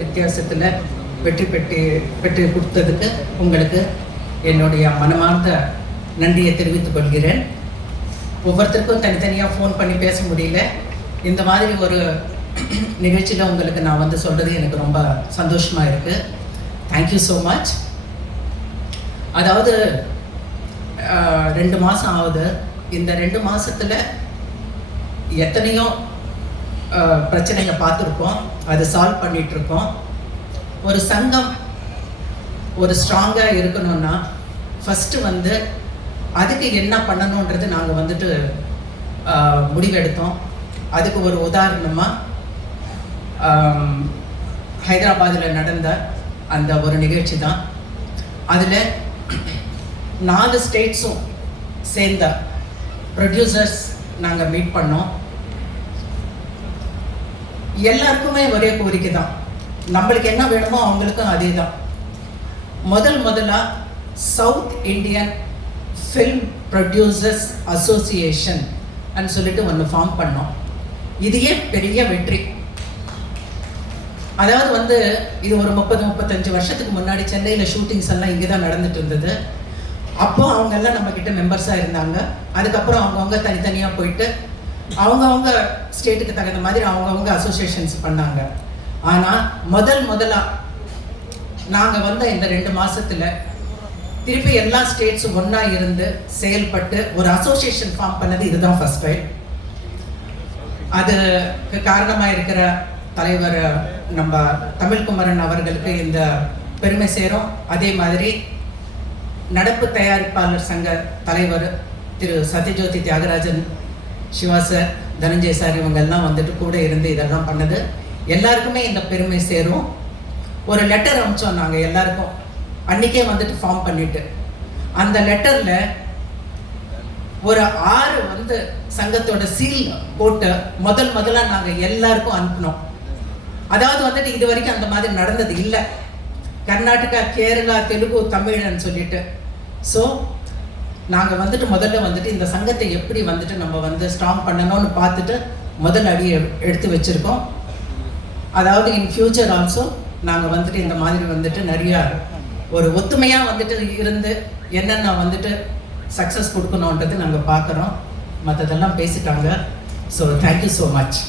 வித்தியாசத்தில் வெற்றி பெற்று கொடுத்ததுக்கு உங்களுக்கு என்னுடைய மனமார்ந்த நன்றியை தெரிவித்துக் கொள்கிறேன். ஒவ்வொருத்தருக்கும் தனித்தனியாக ஃபோன் பண்ணி பேச முடியல. இந்த மாதிரி ஒரு நிகழ்ச்சியில் உங்களுக்கு நான் வந்து சொல்கிறது எனக்கு ரொம்ப சந்தோஷமாக இருக்குது. Thank you so much. அதாவது 2 மாதம் ஆகுது. இந்த 2 மாதத்தில் எத்தனையோ பிரச்சனைங்க பார்த்துருக்கோம், அது சால்வ் பண்ணிகிட்ருக்கோம். ஒரு சங்கம் ஒரு ஸ்ட்ராங்காக இருக்கணும்னா ஃபஸ்ட்டு வந்து அதுக்கு என்ன பண்ணணுன்றது நாங்கள் வந்துட்டு முடிவெடுத்தோம். அதுக்கு ஒரு உதாரணமாக ஹைதராபாத்தில் நடந்த அந்த ஒரு நிகழ்ச்சி தான். அதில் 4 ஸ்டேட்ஸும் சேர்ந்த ப்ரொடியூசர்ஸ் நாங்கள் மீட் பண்ணோம். எல்லாருக்குமே ஒரே கோரிக்கை தான், நம்மளுக்கு என்ன வேணுமோ அவங்களுக்கும் அதே தான். முதலாக south Indian film producers association அப்படின்னு சொல்லிட்டு ஒன்று ஃபார்ம் பண்ணோம். இதையே பெரிய வெற்றி. அதாவது வந்து இது ஒரு 30-35 வருஷத்துக்கு முன்னாடி சென்னையில் ஷூட்டிங்ஸ் எல்லாம் இங்கே தான் நடந்துட்டு இருந்தது. அப்போ அவங்கெல்லாம் நம்மக்கிட்ட மெம்பர்ஸாக இருந்தாங்க. அதுக்கப்புறம் அவங்கவுங்க தனித்தனியாக போயிட்டு அவங்கவுங்க ஸ்டேட்டுக்கு தகுந்த மாதிரி அவங்கவுங்க அசோசியேஷன்ஸ் பண்ணாங்க. ஆனால் முதலாக நாங்கள் வந்த இந்த 2 மாதத்தில் திருப்பி எல்லா ஸ்டேட்ஸும் ஒன்றா இருந்து செயல்பட்டு ஒரு அசோசியேஷன் ஃபார்ம் பண்ணது இதுதான் ஃபர்ஸ்ட் டைம். அதுக்கு காரணமாக இருக்கிற தலைவர் நம்ம தமிழ்குமரன் அவர்களுக்கு இந்த பெருமை சேரும். அதே மாதிரி நடப்பு தயாரிப்பாளர் சங்க தலைவர் திரு சத்யஜோதி தியாகராஜன், சிவா சார், தனஞ்சய் சார் இவங்கெல்லாம் வந்துட்டு கூட இருந்து இதெல்லாம் பண்ணது. எல்லாருக்குமே இந்த பெருமை சேரும். ஒரு லெட்டர் அனுப்பிச்சோம் நாங்கள் எல்லாருக்கும் அன்றைக்கே வந்துட்டு ஃபார்ம் பண்ணிட்டு. அந்த லெட்டரில் ஒரு 6 வந்து சங்கத்தோட சீல் போட்டு முதலாக நாங்கள் எல்லாருக்கும் அனுப்பினோம். அதாவது வந்துட்டு இது வரைக்கும் அந்த மாதிரி நடந்தது இல்லை. கர்நாடகா, கேரளா, தெலுங்கு, தமிழ்னு சொல்லிட்டு. ஸோ நாங்கள் வந்துட்டு முதல்ல வந்துட்டு இந்த சங்கத்தை எப்படி வந்துட்டு நம்ம வந்து ஸ்ட்ராங் பண்ணணும்னு பார்த்துட்டு முதல் அடி எடுத்து வச்சுருக்கோம். அதாவது இன் ஃபியூச்சர் ஆல்சோ நாங்கள் வந்துட்டு இந்த மாதிரி வந்துட்டு நிறையா ஒரு ஒத்துமையாக வந்துட்டு இருந்து என்னென்ன வந்துட்டு சக்ஸஸ் கொடுக்கணுன்றது நாங்கள் பார்க்குறோம். மற்றதெல்லாம் பேசிட்டாங்க. So thank you so much.